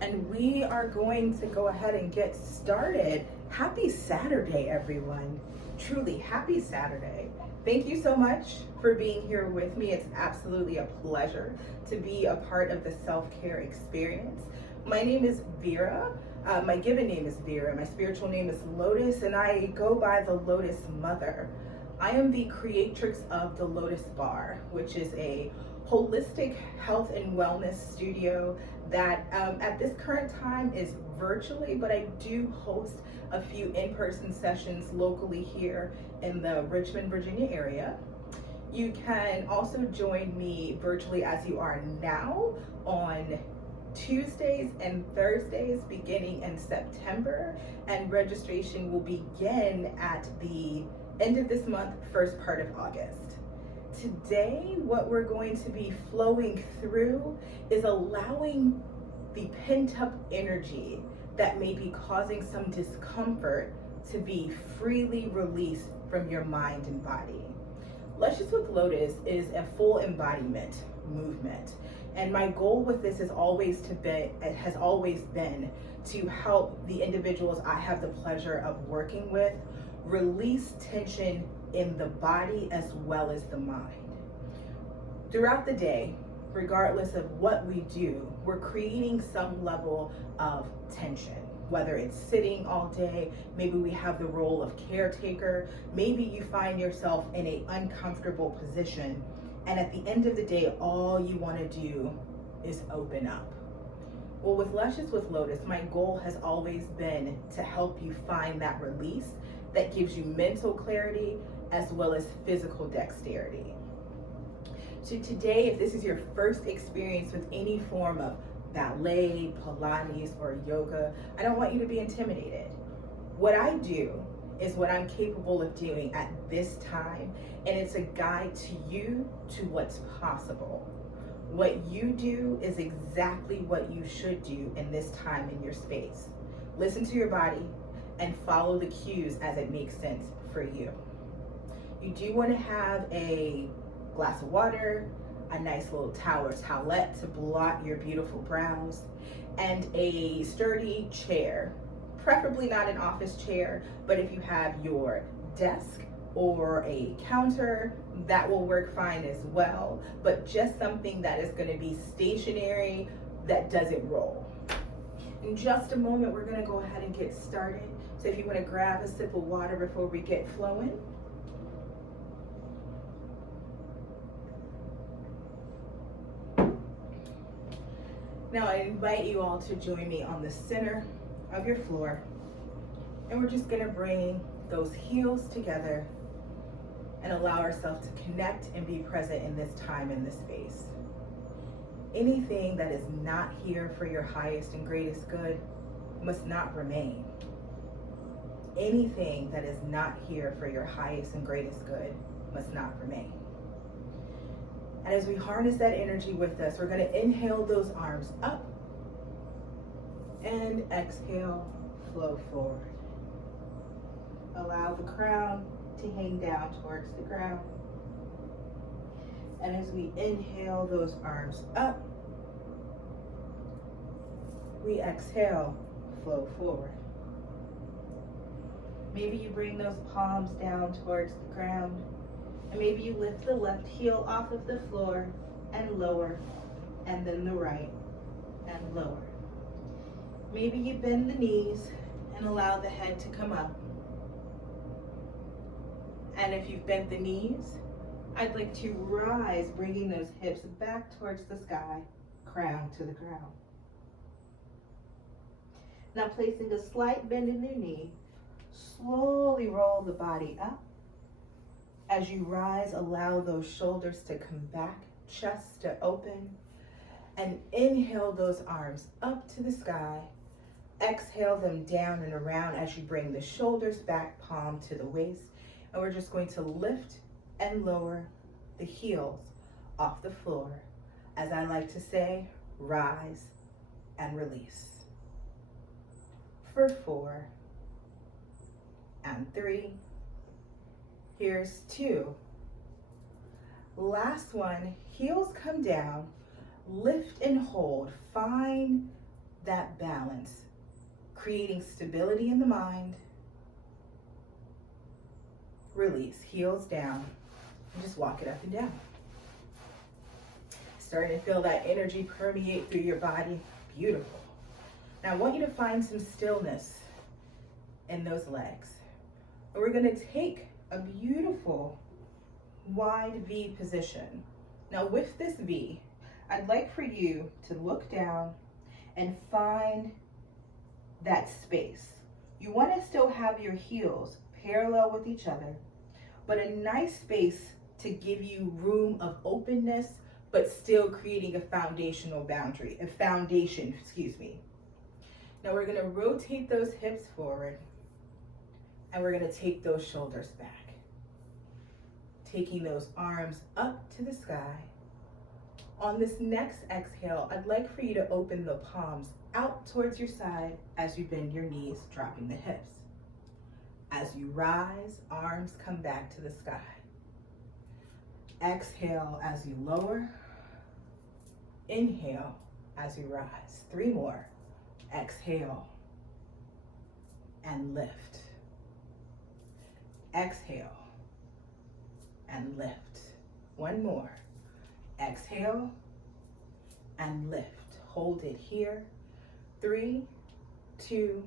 And we are going to go ahead and get started. Happy Saturday, everyone. Truly, happy Saturday. Thank you so much for being here with me. It's absolutely a pleasure to be a part of the self-care experience. My name is Vera. My given name is Vera. My spiritual name is Lotus, and I go by the Lotus Mother. I am the creatrix of the Lotus Bar, which is a holistic health and wellness studio that at this current time is virtually, but I do host a few in-person sessions locally here in the Richmond, Virginia area. You can also join me virtually as you are now on Tuesdays and Thursdays beginning in September, and registration will begin at the end of this month, first part of August. Today, what we're going to be flowing through is allowing the pent up energy that may be causing some discomfort to be freely released from your mind and body. Luscious with Lotus is a full embodiment movement. And my goal with this has always been to help the individuals I have the pleasure of working with release tension in the body as well as the mind. Throughout the day, regardless of what we do, we're creating some level of tension. Whether it's sitting all day, maybe we have the role of caretaker, maybe you find yourself in an uncomfortable position, and at the end of the day, all you want to do is open up. Well, with Luscious with Lotus, my goal has always been to help you find that release that gives you mental clarity as well as physical dexterity. So today, if this is your first experience with any form of ballet, Pilates, or yoga, I don't want you to be intimidated. What I do is what I'm capable of doing at this time, and it's a guide to you to what's possible. What you do is exactly what you should do in this time in your space. Listen to your body and follow the cues as it makes sense for you. You do want to have a glass of water, a nice little towel or towelette to blot your beautiful brows, and a sturdy chair, preferably not an office chair, but if you have your desk or a counter, that will work fine as well, but just something that is going to be stationary, that doesn't roll. In just a moment, we're going to go ahead and get started. So if you want to grab a sip of water before we get flowing. Now I invite you all to join me on the center of your floor, and we're just going to bring those heels together and allow ourselves to connect and be present in this time and this space. Anything that is not here for your highest and greatest good must not remain. Anything that is not here for your highest and greatest good must not remain. And as we harness that energy with us, we're going to inhale those arms up and exhale, flow forward. Allow the crown to hang down towards the ground. And as we inhale those arms up, we exhale, flow forward. Maybe you bring those palms down towards the ground, and maybe you lift the left heel off of the floor and lower, and then the right and lower. Maybe you bend the knees and allow the head to come up. And if you've bent the knees, I'd like to rise, bringing those hips back towards the sky, crown to the ground. Now placing a slight bend in your knee, slowly roll the body up. As you rise, allow those shoulders to come back, chest to open, and inhale those arms up to the sky. Exhale them down and around as you bring the shoulders back, palm to the waist. And we're just going to lift and lower the heels off the floor. As I like to say, rise and release. For 4 and 3. Here's 2. Last one, heels come down, lift and hold. Find that balance, creating stability in the mind. Release, heels down, and just walk it up and down. Starting to feel that energy permeate through your body. Beautiful. Now I want you to find some stillness in those legs. And we're gonna take a beautiful wide V position. Now with this V, I'd like for you to look down and find that space. You wanna still have your heels parallel with each other, but a nice space to give you room of openness, but still creating a foundation, excuse me. Now we're gonna rotate those hips forward and we're gonna take those shoulders back. Taking those arms up to the sky. On this next exhale, I'd like for you to open the palms out towards your side as you bend your knees, dropping the hips. As you rise, arms come back to the sky. Exhale as you lower. Inhale as you rise. 3 more. Exhale and lift. Exhale and lift. 1 more. Exhale and lift. Hold it here. 3, 2,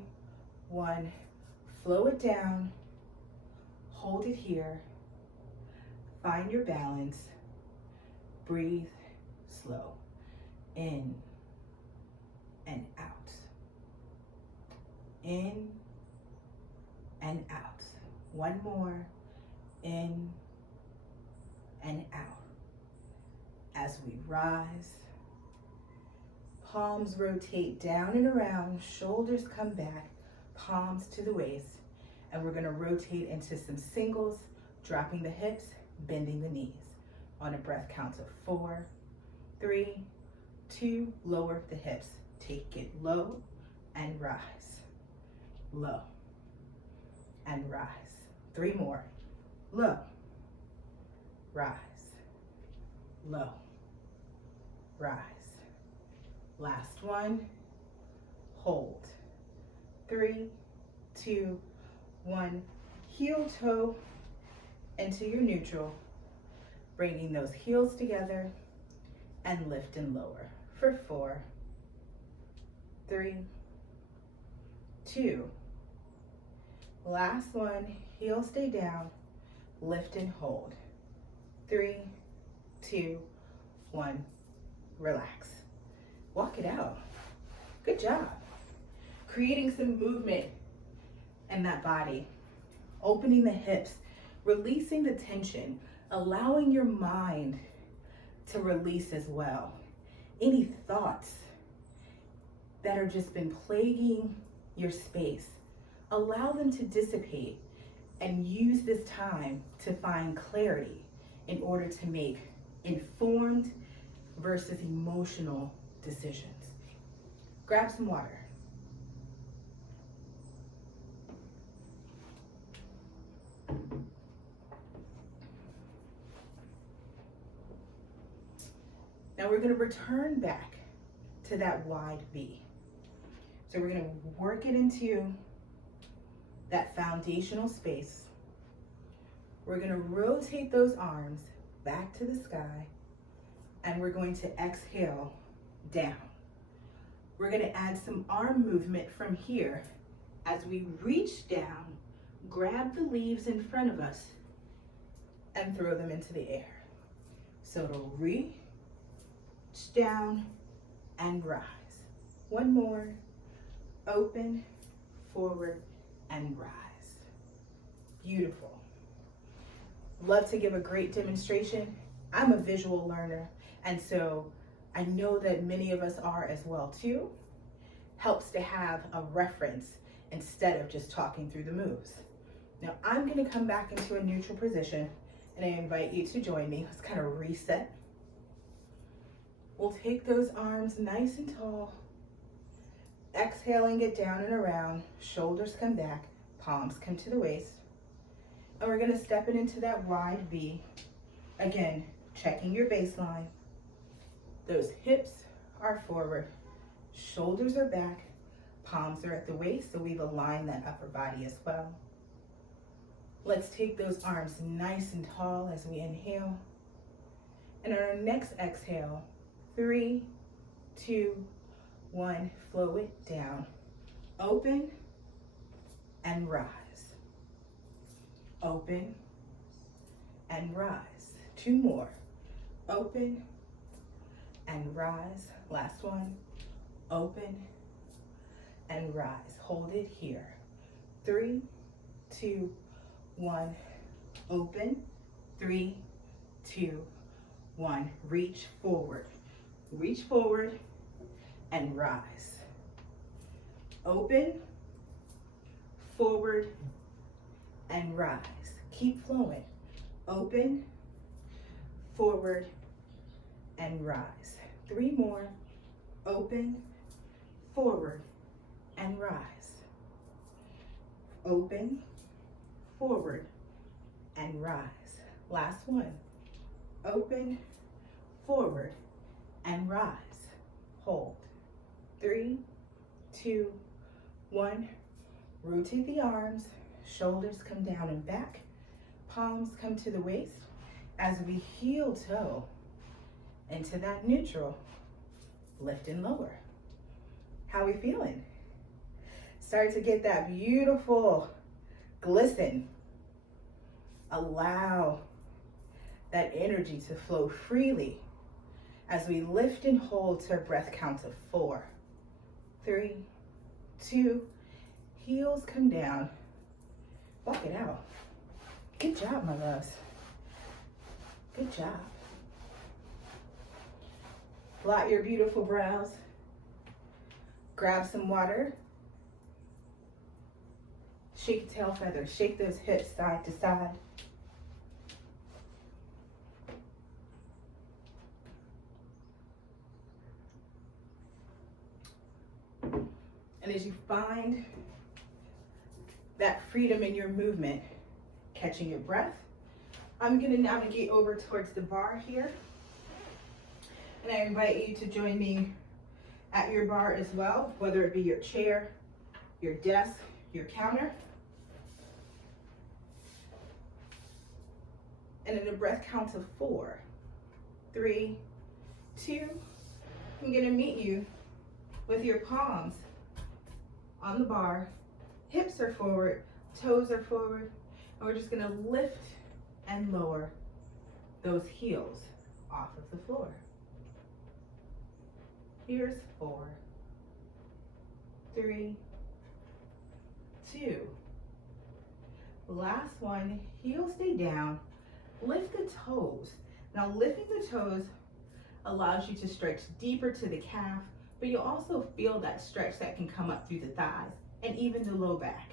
1. Flow it down. Hold it here. Find your balance. Breathe slow. In and out. In and out. 1 more. In and out. As we rise, palms rotate down and around, shoulders come back, palms to the waist, and we're gonna rotate into some singles, dropping the hips, bending the knees. On a breath count of 4, 3, 2, lower the hips. Take it low and rise. Low and rise. 3 more. Low, rise, low, rise. Last one, hold. 3, 2, 1. Heel toe into your neutral, bringing those heels together and lift and lower for 4, 3, 2. Last one, heels stay down, lift and hold. 3, 2, 1. Relax. Walk it out. Good job. Creating some movement in that body. Opening the hips, releasing the tension, allowing your mind to release as well. Any thoughts that are just been plaguing your space, allow them to dissipate and use this time to find clarity in order to make informed versus emotional decisions. Grab some water. Now we're going to return back to that wide V. So we're going to work it into that foundational space. We're going to rotate those arms back to the sky, and we're going to exhale down. We're going to add some arm movement from here as we reach down, grab the leaves in front of us, and throw them into the air. So it'll reach down and rise. 1 more. Open, forward, and rise. Beautiful. Love to give a great demonstration. I'm a visual learner, and so I know that many of us are as well too. Helps to have a reference instead of just talking through the moves. Now I'm going to come back into a neutral position, and I invite you to join me. Let's kind of reset. We'll take those arms nice and tall. Exhaling it down and around, shoulders come back, palms come to the waist. And we're going to step it into that wide V. Again, checking your baseline. Those hips are forward, Shoulders are back, palms are at the waist, so we've aligned that upper body as well. Let's take those arms nice and tall as we inhale. And on our next exhale, 3, 2, 1, flow it down. Open and rise. Open and rise. 2 more. Open and rise. Last one. Open and rise. Hold it here. 3, 2, 1. Open. 3, 2, 1. Reach forward. Reach forward and rise. Open, forward, and rise. Keep flowing. Open, forward, and rise. 3 more. Open, forward, and rise. Open, forward, and rise. Last one. Open, forward, and rise. Hold. 3, 2, 1. Rotate the arms. Shoulders come down and back. Palms come to the waist as we heel toe into that neutral. Lift and lower. How are we feeling? Start to get that beautiful glisten. Allow that energy to flow freely as we lift and hold to a breath count of 4, 3, 2, heels come down. Walk it out. Good job, my loves. Good job. Blot your beautiful brows. Grab some water. Shake tail feathers. Shake those hips side to side. And as you find that freedom in your movement, catching your breath, I'm going to navigate over towards the bar here. And I invite you to join me at your bar as well, whether it be your chair, your desk, your counter. And in a breath count of 4, 3, 2, I'm going to meet you with your palms on the bar. Hips are forward, toes are forward, and we're just going to lift and lower those heels off of the floor. Here's 4, 3, 2. Last one, heels stay down. Lift the toes. Now lifting the toes allows you to stretch deeper to the calf, but you'll also feel that stretch that can come up through the thighs and even the low back.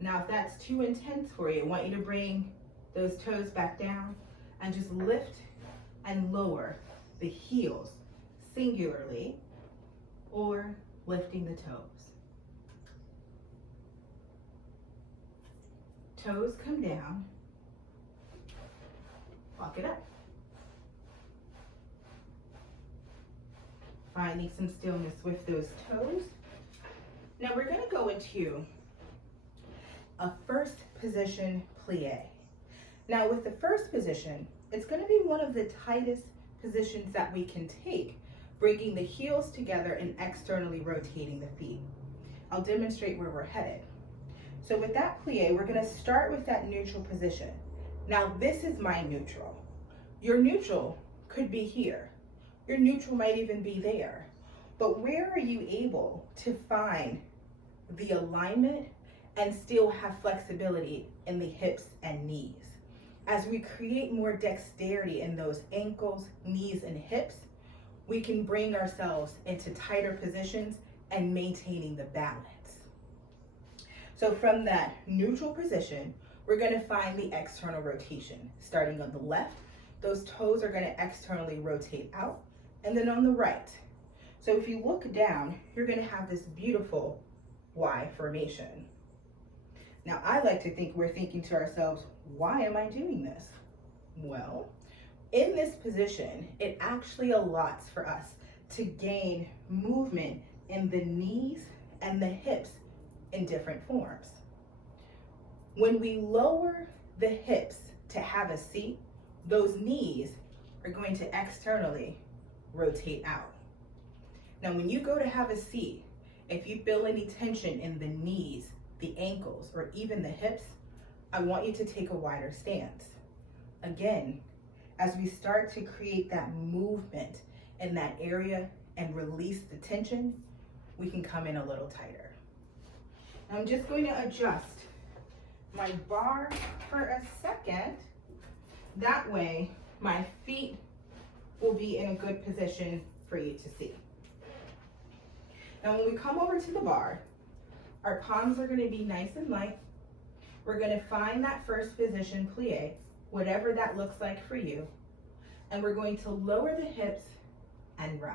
Now if that's too intense for you, I want you to bring those toes back down and just lift and lower the heels singularly, or lifting the toes. Toes come down. Walk it up. Finding some stillness with those toes. Now we're going to go into a first position plie. Now with the first position, it's going to be one of the tightest positions that we can take, bringing the heels together and externally rotating the feet. I'll demonstrate where we're headed. So with that plie, we're going to start with that neutral position. Now this is my neutral. Your neutral could be here. Your neutral might even be there. But where are you able to find the alignment and still have flexibility in the hips and knees? As we create more dexterity in those ankles, knees, and hips, we can bring ourselves into tighter positions and maintaining the balance. So from that neutral position, we're going to find the external rotation. Starting on the left, those toes are going to externally rotate out, and then on the right. So if you look down, you're going to have this beautiful Y formation. Now I like to think we're thinking to ourselves, why am I doing this? Well, in this position, it actually allots for us to gain movement in the knees and the hips in different forms. When we lower the hips to have a seat, those knees are going to externally rotate out. Now, when you go to have a seat, if you feel any tension in the knees, the ankles, or even the hips, I want you to take a wider stance. Again, as we start to create that movement in that area and release the tension, we can come in a little tighter. Now I'm just going to adjust my bar for a second. That way, my feet will be in a good position for you to see. Now when we come over to the bar, our palms are going to be nice and light. We're going to find that first position, plie, whatever that looks like for you. And we're going to lower the hips and rise.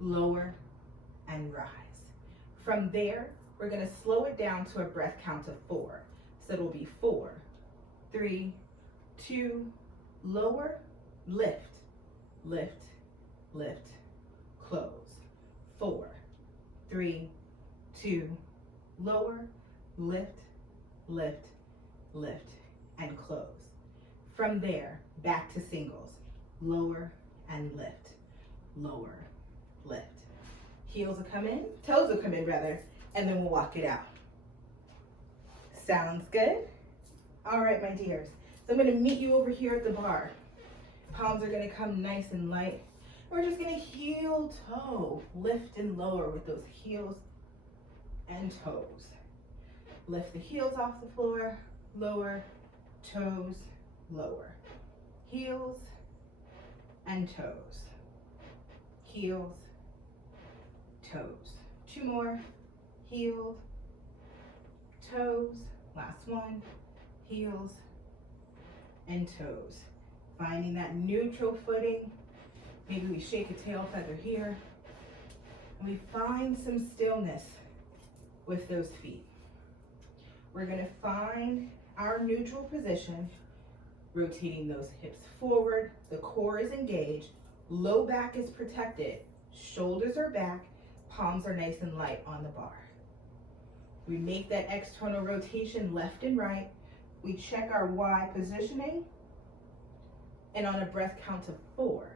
Lower and rise. From there, we're going to slow it down to a breath count of 4. So it'll be 4, 3, 2, lower, lift, lift, lift, close. 4, 3, 2, lower, lift, lift, lift, and close. From there, back to singles. Lower and lift, lower, lift. Heels will come in, toes will come in rather, and then we'll walk it out. Sounds good? All right, my dears. So I'm gonna meet you over here at the bar. Palms are gonna come nice and light. We're just gonna heel toe, lift and lower with those heels and toes. Lift the heels off the floor, lower, toes, lower. Heels and toes. Heels, toes. 2 more. Heels, toes. Last one. Heels and toes. Finding that neutral footing. Maybe we shake a tail feather here. And we find some stillness with those feet. We're going to find our neutral position, rotating those hips forward. The core is engaged. Low back is protected. Shoulders are back. Palms are nice and light on the bar. We make that external rotation left and right. We check our Y positioning. And on a breath count of 4,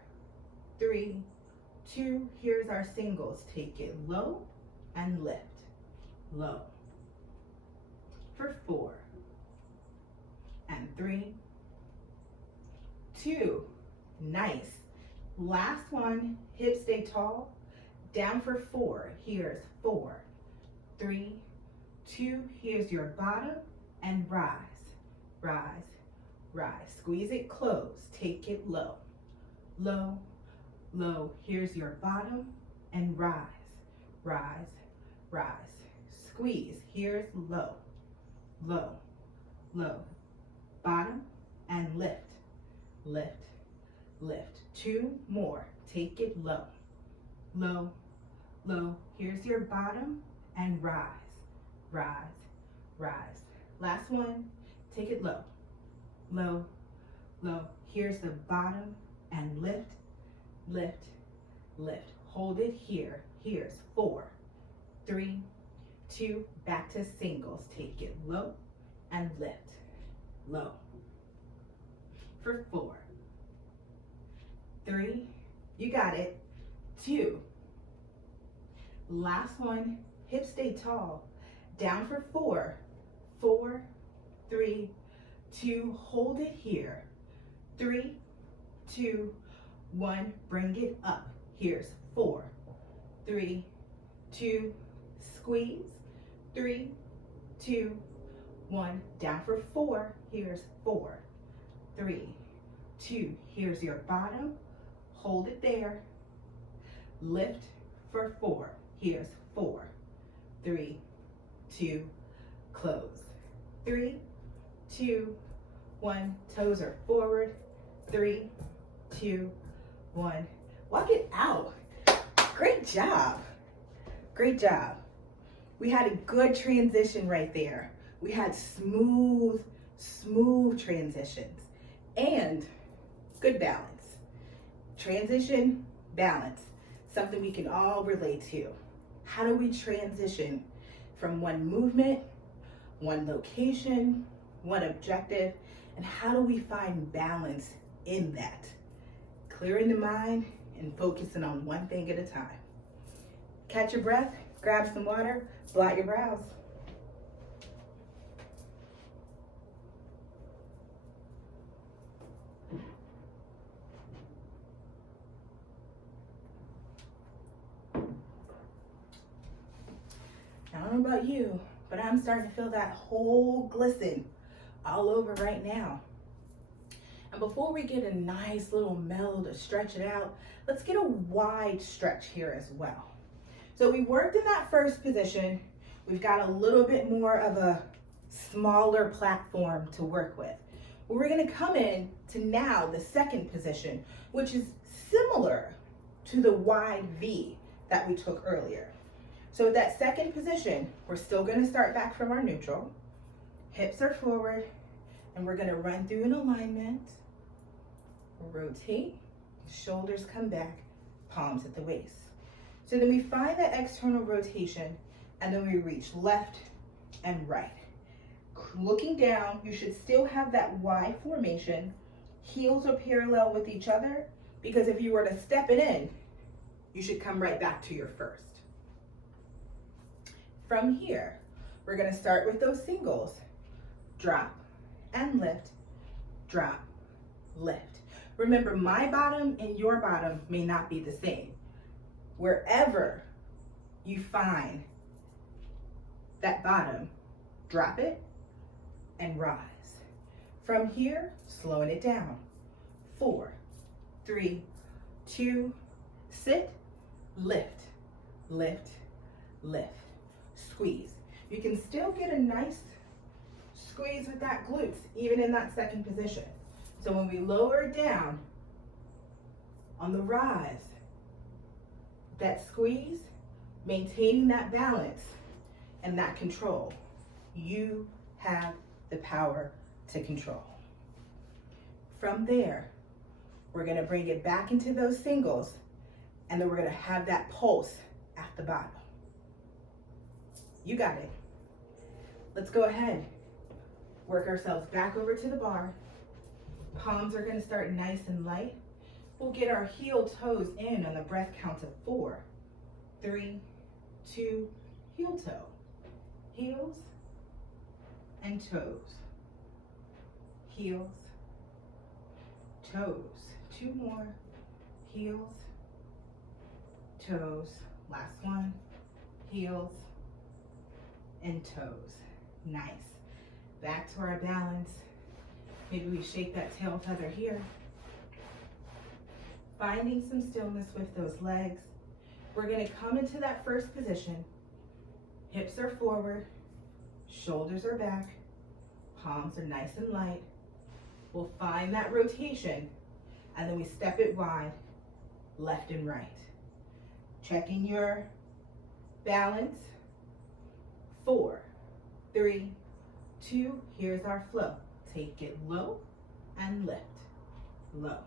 3, 2, here's our singles. Take it low and lift. Low. For 4, and 3, 2, nice. Last one, hips stay tall. Down for 4, here's 4, 3, 2, here's your bottom, and rise, rise, rise. Squeeze it close, take it low, low, low. Here's your bottom, and rise, rise, rise. Squeeze, here's low, low, low. Bottom, and lift, lift, lift. 2 more, take it low, low, low. Here's your bottom, and rise, rise, rise. Last one, take it low, low, low. Here's the bottom, and lift, lift, lift. Hold it here. Here's 4, 3, 2, back to singles. Take it low and lift, low. For 4, 3, you got it, 2. Last one, hips stay tall. Down for 4, 4, 3, 2, hold it here. 3, 2, 1, bring it up. Here's 4, 3, 2, squeeze. 3, 2, 1, down for 4. Here's 4, 3, 2. Here's your bottom. Hold it there. Lift for 4. Here's 4, 3, 2, close. 3, 2, 1. Toes are forward. 3, 2, 1. Walk it out. Great job. Great job. We had a good transition right there. We had smooth transitions and good balance. Transition, balance. something we can all relate to. How do we transition from one movement, one location, one objective, and how do we find balance in that? Clearing the mind and focusing on one thing at a time. Catch your breath, grab some water, blot your brows. I don't know about you, but I'm starting to feel that whole glisten all over right now. And before we get a nice little mellow to stretch it out, let's get a wide stretch here as well. So we worked in that first position. We've got a little bit more of a smaller platform to work with. We're gonna come in to now the second position, which is similar to the wide V that we took earlier. So with that second position, we're still gonna start back from our neutral. Hips are forward, and we're gonna run through an alignment. Rotate, shoulders come back, palms at the waist. So then we find that external rotation, and then we reach left and right. Looking down, you should still have that Y formation. Heels are parallel with each other, because if you were to step it in, you should come right back to your first. From here, we're gonna start with those singles. Drop and lift, drop, lift. Remember, my bottom and your bottom may not be the same. Wherever you find that bottom, drop it and rise. From here, slowing it down. 4, 3, 2, sit, lift, lift, lift. Squeeze. You can still get a nice squeeze with that glutes, even in that second position. So when we lower it down on the rise, that squeeze, maintaining that balance and that control, you have the power to control. From there, we're gonna bring it back into those singles, and then we're gonna have that pulse at the bottom. You got it. Let's go ahead. Work ourselves back over to the bar. Palms are gonna start nice and light. We'll get our heel toes in on the breath count of 4, 3, 2, heel toe. Heels and toes. Heels, toes. 2 more. Heels, toes. Last one. Heels and toes. Nice. Back to our balance. Maybe we shake that tail feather here. Finding some stillness with those legs. We're gonna come into that first position. Hips are forward, shoulders are back, palms are nice and light. We'll find that rotation, and then we step it wide, left and right. Checking your balance. 4, 3, 2, here's our flow. Take it low and lift, low.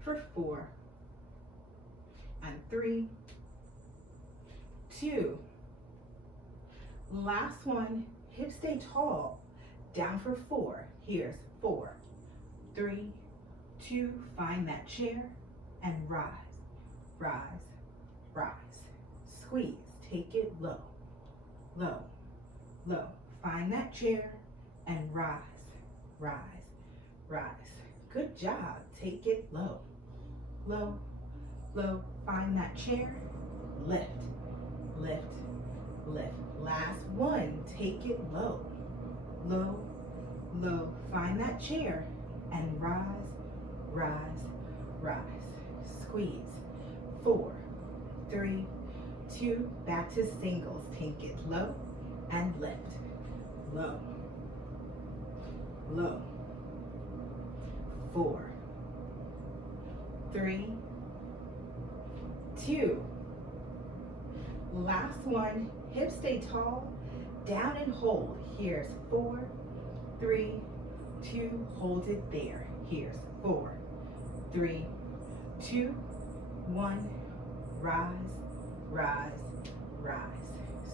For 4, and 3, 2. Last one, hips stay tall. Down for 4. Here's 4, 3, 2. Find that chair and rise, rise, rise. Squeeze, take it low, low, low. Find that chair and rise, rise, rise. Good job. Take it low, low, low. Find that chair, lift, lift, lift. Last one, take it low, low, low. Find that chair and rise, rise, rise. Squeeze. 4, 3, 2. Back to singles. Take it low and lift, low, low. 4, 3, 2. Last one, hips stay tall, down and hold. Here's 4, 3, 2, hold it there. Here's 4, 3, 2, 1. Rise, rise, rise.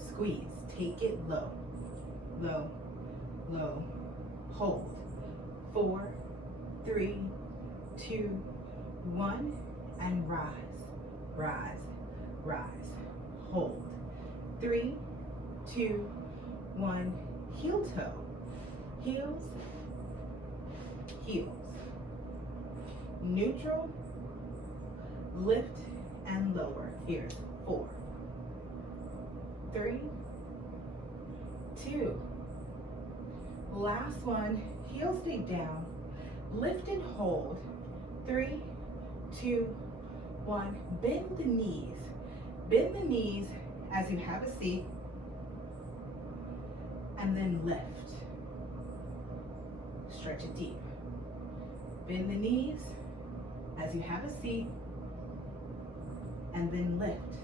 Squeeze. Take it low, low, low. Hold. 4, 3, 2, 1. And rise, rise, rise. Hold. 3, 2, 1. Heel toe. Heels, heels. Neutral, lift and lower. Here's 4, 3, 2. Last one, heels stay down. Lift and hold. 3, 2, 1. Bend the knees. Bend the knees as you have a seat. And then lift. Stretch it deep. Bend the knees as you have a seat. And then lift.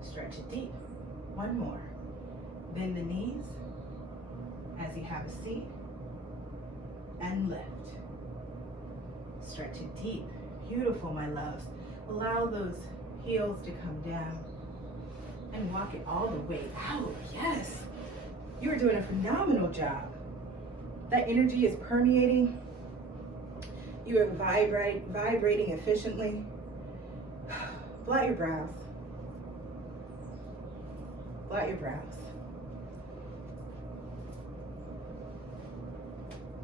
Stretch it deep. One more. Bend the knees as you have a seat. And lift. Stretch it deep. Beautiful, my loves. Allow those heels to come down. And walk it all the way out. Yes. You are doing a phenomenal job. That energy is permeating. You are vibrating efficiently. Blot your brows. Blot your brows.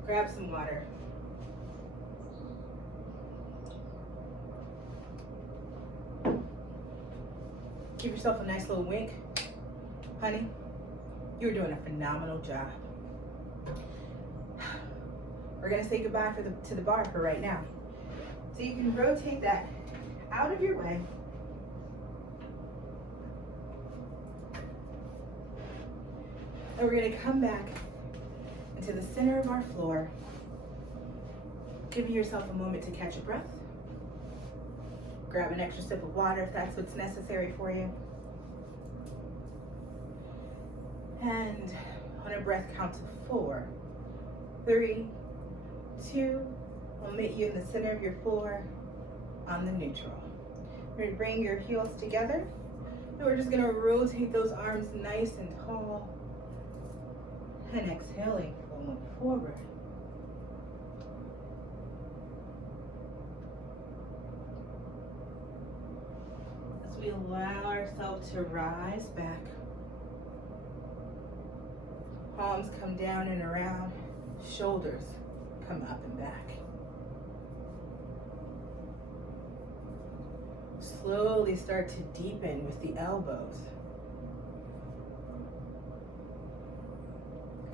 Grab some water. Give yourself a nice little wink. Honey, you're doing a phenomenal job. We're gonna say goodbye to the bar for right now. So you can rotate that out of your way. And we're gonna come back into the center of our floor. Give yourself a moment to catch a breath. Grab an extra sip of water if that's what's necessary for you. And on a breath count to 4, 3, 2, we'll meet you in the center of your floor on the neutral. We're gonna bring your heels together, and we're just gonna rotate those arms nice and tall. And exhaling, we'll move forward. As we allow ourselves to rise back. Palms come down and around, shoulders come up and back. Slowly start to deepen with the elbows.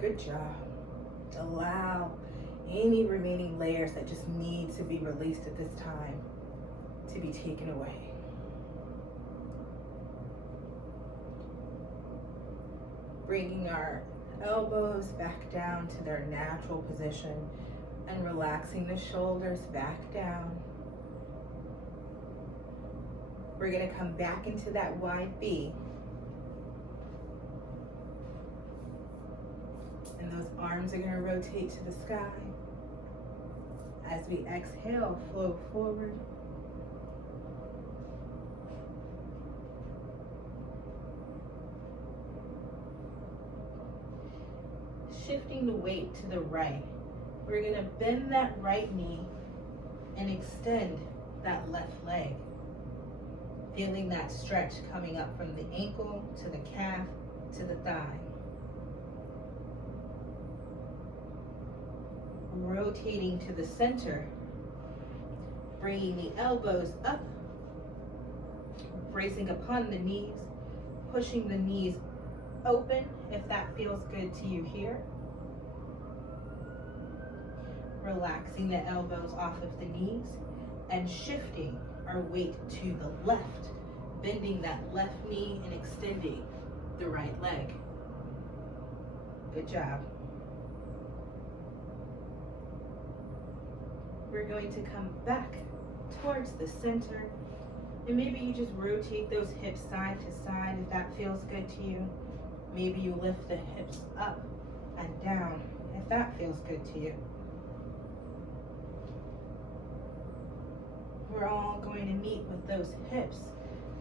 Good job. Allow any remaining layers that just need to be released at this time to be taken away. Bringing our elbows back down to their natural position and relaxing the shoulders back down. We're gonna come back into that wide V. And those arms are gonna rotate to the sky. As we exhale, flow forward. Shifting the weight to the right. We're gonna bend that right knee and extend that left leg. Feeling that stretch coming up from the ankle to the calf to the thigh. Rotating to the center, bringing the elbows up, bracing upon the knees, pushing the knees open if that feels good to you here. Relaxing the elbows off of the knees and shifting our weight to the left, bending that left knee and extending the right leg. Good job. We're going to come back towards the center, and maybe you just rotate those hips side to side if that feels good to you. Maybe you lift the hips up and down if that feels good to you. we're all going to meet with those hips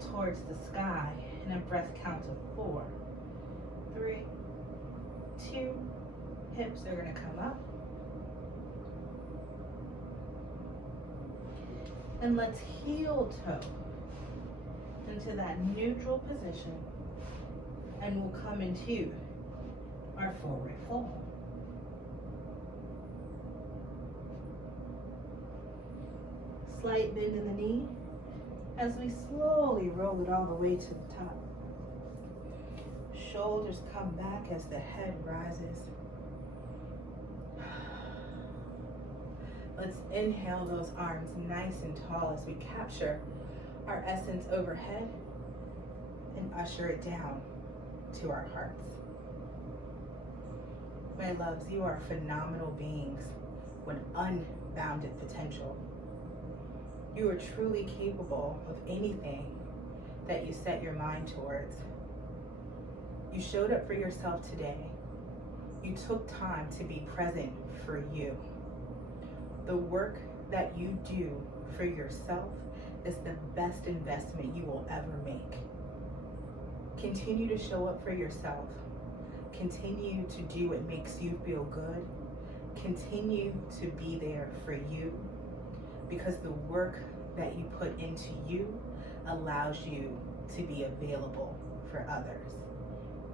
towards the sky in a breath count of 4, 3, 2, hips are going to come up. And let's heel toe into that neutral position, and we'll come into our forward fold. Slight bend in the knee as we slowly roll it all the way to the top. Shoulders come back as the head rises. Let's inhale those arms nice and tall as we capture our essence overhead and usher it down to our hearts. My loves, you are phenomenal beings with unbounded potential. You are truly capable of anything that you set your mind towards. You showed up for yourself today. You took time to be present for you. The work that you do for yourself is the best investment you will ever make. Continue to show up for yourself. Continue to do what makes you feel good. Continue to be there for you, because the work that you put into you allows you to be available for others.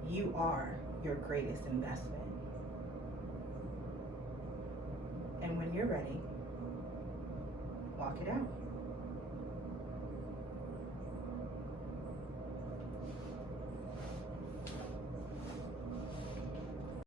You are your greatest investment. And when you're ready, walk it out.